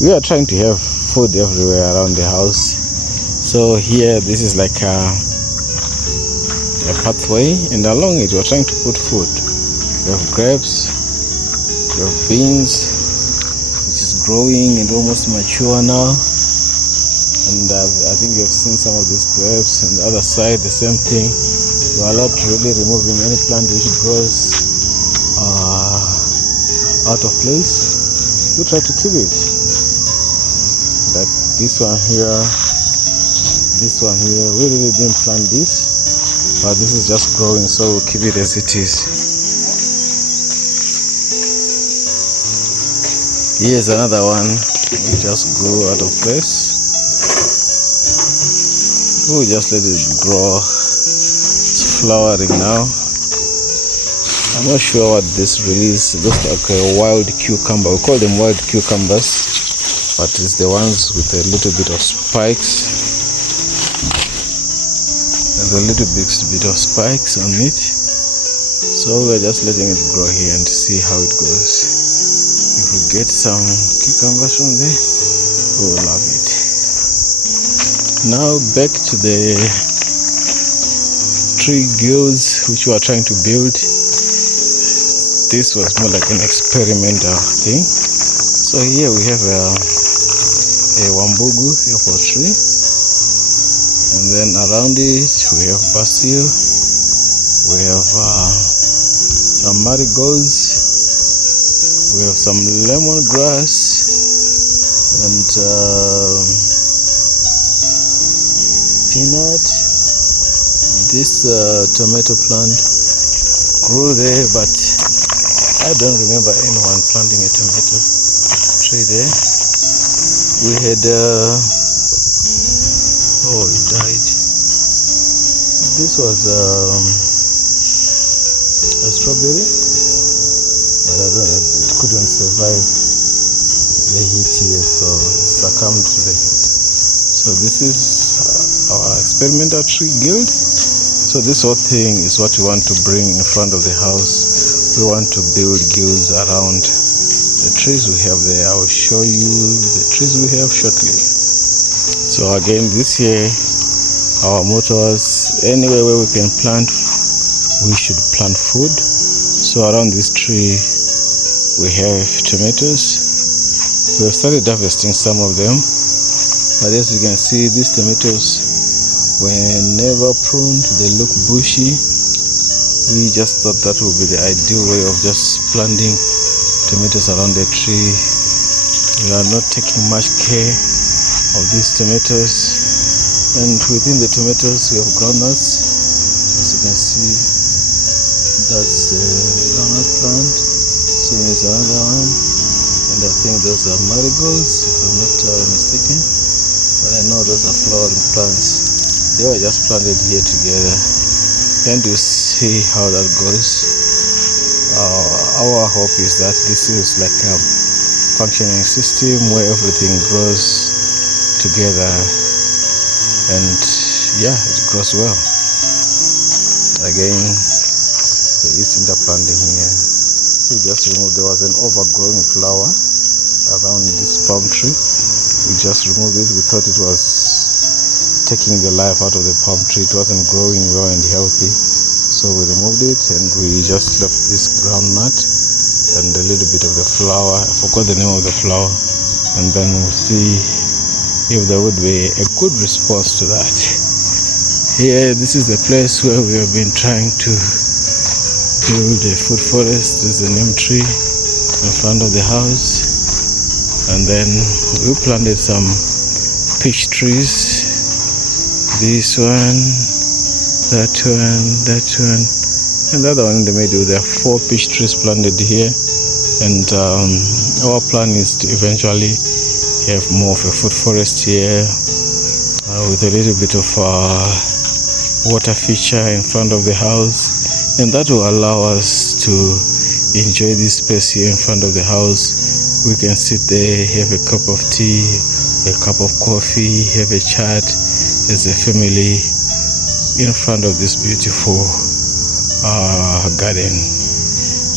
We are trying to have food everywhere around the house. So here, this is like a pathway, and along it we're trying to put food. We have grapes, we have beans, which is growing and almost mature now. And I think you've seen some of these grapes. And the other side, the same thing. You are allowed to really removing any plant which grows out of place. You try to keep it. Like this one here, we really didn't plant this, but this is just growing, so we'll keep it as it is. Here's another one, we just grew out of place. We'll just let it grow. It's flowering now. I'm not sure what this really is. It looks like a wild cucumber. We call them wild cucumbers, but it's the ones with a little bit of spikes. There's a little bit of spikes on it. So we're just letting it grow here and see how it goes. If we get some cucumbers from there, we'll love it. Now back to the tree guilds which we are trying to build. This was more like an experimental thing. So here we have a wambugu apple tree, and then around it we have basil, we have some marigolds, we have some lemongrass, and peanut. This tomato plant grew there, but I don't remember anyone planting a tomato tree there. We had oh, it died. This was a strawberry, but I don't know, it couldn't survive the heat here, so it succumbed to the heat. So this is our experimental tree guild. So this whole thing is what we want to bring in front of the house. We want to build guilds around the trees we have there. I will show you the trees we have shortly. So again, this year our motto was anywhere where we can plant, we should plant food. So around this tree we have tomatoes. We have started harvesting some of them, but as you can see, these tomatoes were never pruned. They look bushy. We just thought that would be the ideal way of just planting tomatoes around the tree. We are not taking much care of these tomatoes. And within the tomatoes we have groundnuts. As you can see, that's the groundnut plant. So here's another one. And I think those are marigolds, if I'm not mistaken. But I know those are flowering plants. They were just planted here together. And you see how that goes. Our hope is that this is like a functioning system where everything grows together, and yeah, it grows well. Again, there is interplanting here. We just removed, there was an overgrowing flower around this palm tree. We just removed it. We thought it was taking the life out of the palm tree. It wasn't growing well and healthy, so we removed it and we just left this groundnut and a little bit of the flower. I forgot the name of the flower, and then we'll see if there would be a good response to that. Here, this is the place where we have been trying to build a food forest. This is a neem tree in front of the house, and then we planted some peach trees. This one, that one, and the other one in the middle. There are 4 peach trees planted here, and our plan is to eventually have more of a food forest here with a little bit of water feature in front of the house, and that will allow us to enjoy this space here in front of the house. We can sit there, have a cup of tea, a cup of coffee, have a chat as a family in front of this beautiful garden.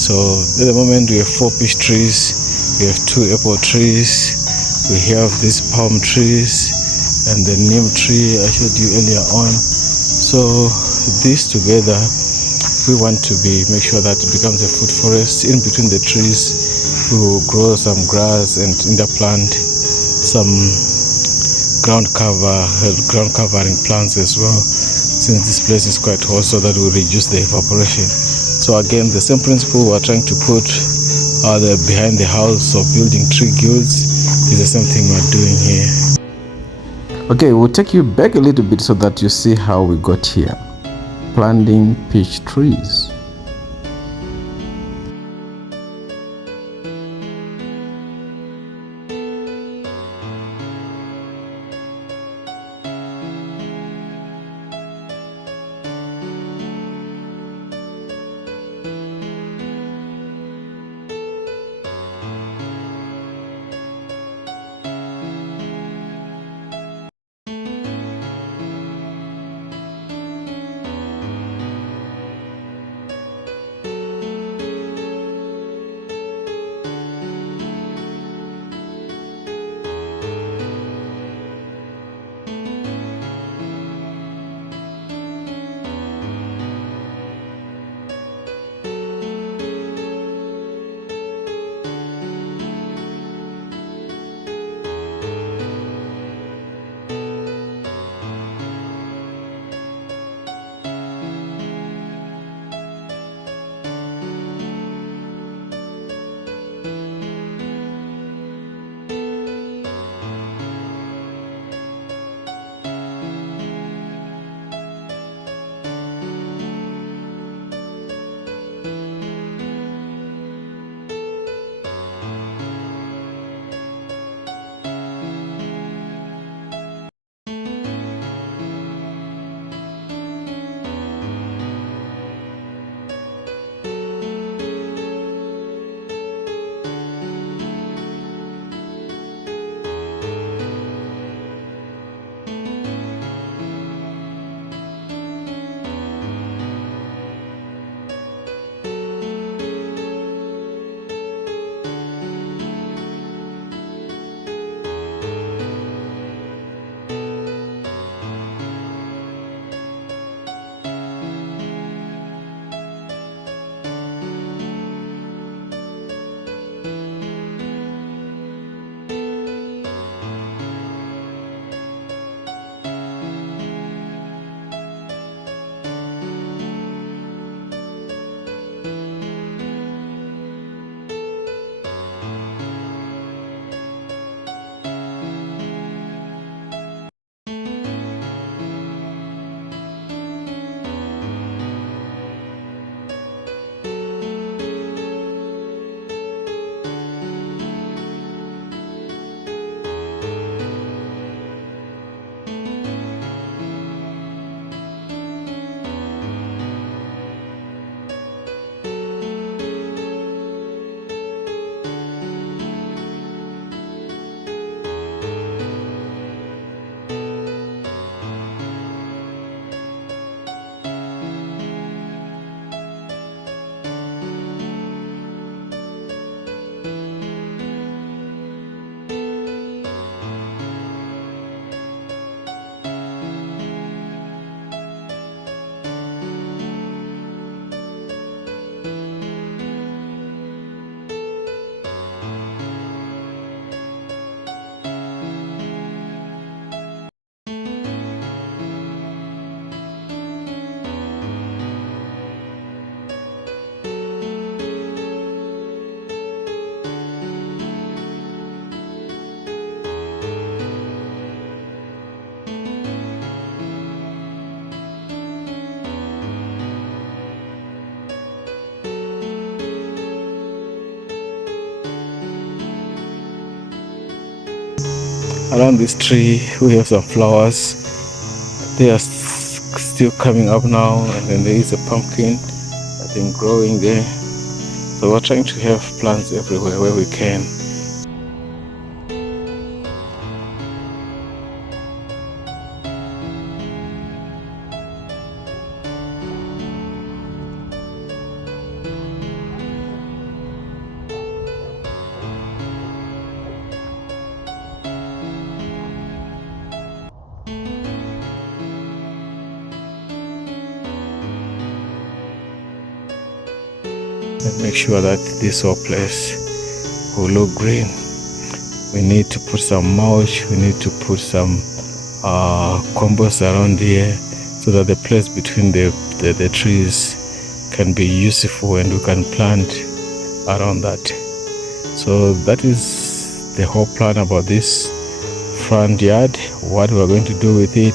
So at the moment we have 4 peach trees, we have 2 apple trees, We have these palm trees and the neem tree I showed you earlier on. So these together, we want to make sure that it becomes a food forest. In between the trees, we will grow some grass and interplant some ground covering plants as well, since this place is quite hot, so that will reduce the evaporation. So again, the same principle we're trying to put behind the house of building tree guilds is the same thing we're doing here. Okay, we'll take you back a little bit so that you see how we got here. Planting peach trees. Around this tree we have some flowers. They are still coming up now, and then there is a pumpkin I think growing there. So we're trying to have plants everywhere where we can. and make sure that this whole place will look green. We need to put some mulch, we need to put some compost around here so that the place between the trees can be useful and we can plant around that. So that is the whole plan about this front yard, what we're going to do with it.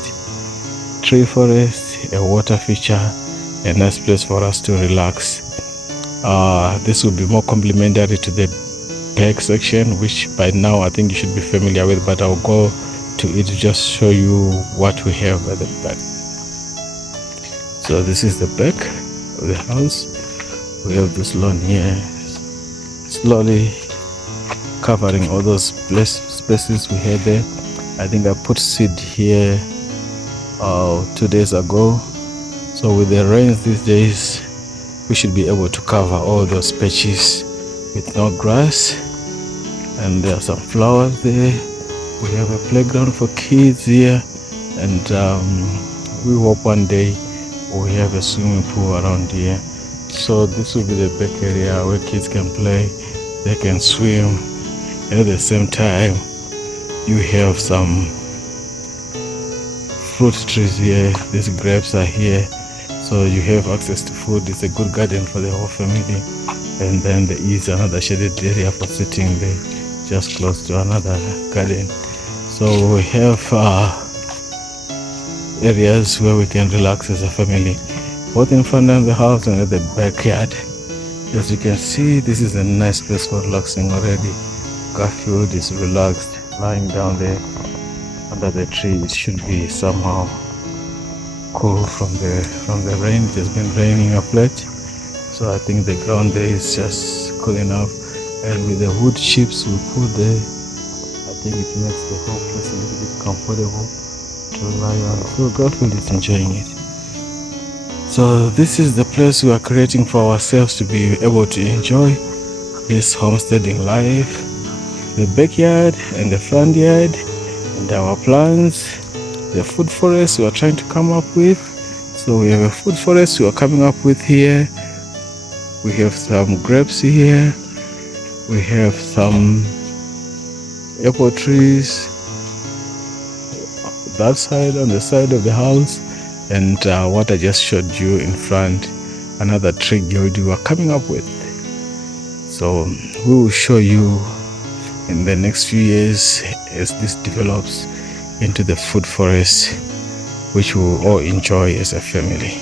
Tree forest, a water feature, a nice place for us to relax. This will be more complementary to the back section, which by now I think you should be familiar with, but I'll go to it to just show you what we have at the back. So this is the back of the house. We have this lawn here, slowly covering all those spaces we had there. I think I put seed here 2 days ago. So with the rains these days, we should be able to cover all those patches with no grass. And there are some flowers there. We have a playground for kids here, and we hope one day we have a swimming pool around here. So this will be the back area where kids can play, they can swim, and at the same time you have some fruit trees here. These grapes are here, so you have access to food. It's a good garden for the whole family. And then there is another shaded area for sitting there, just close to another garden. So we have areas where we can relax as a family, both in front of the house and at the backyard. As you can see, this is a nice place for relaxing already. Garfield is relaxed, lying down there under the tree. It should be somehow cool from the rain. It has been raining of late, so I think the ground there is just cool enough. And with the wood chips we put there, I think it makes the whole place a little bit comfortable to lie on. So Garfield is enjoying it. So this is the place we are creating for ourselves to be able to enjoy this homesteading life. The backyard and the front yard and our plants, the food forest we are trying to come up with. So we have a food forest we are coming up with here. We have some grapes here. We have some apple trees that side, on the side of the house, and what I just showed you in front, another tree we are coming up with. So we will show you in the next few years as this develops into the food forest, which we will all enjoy as a family.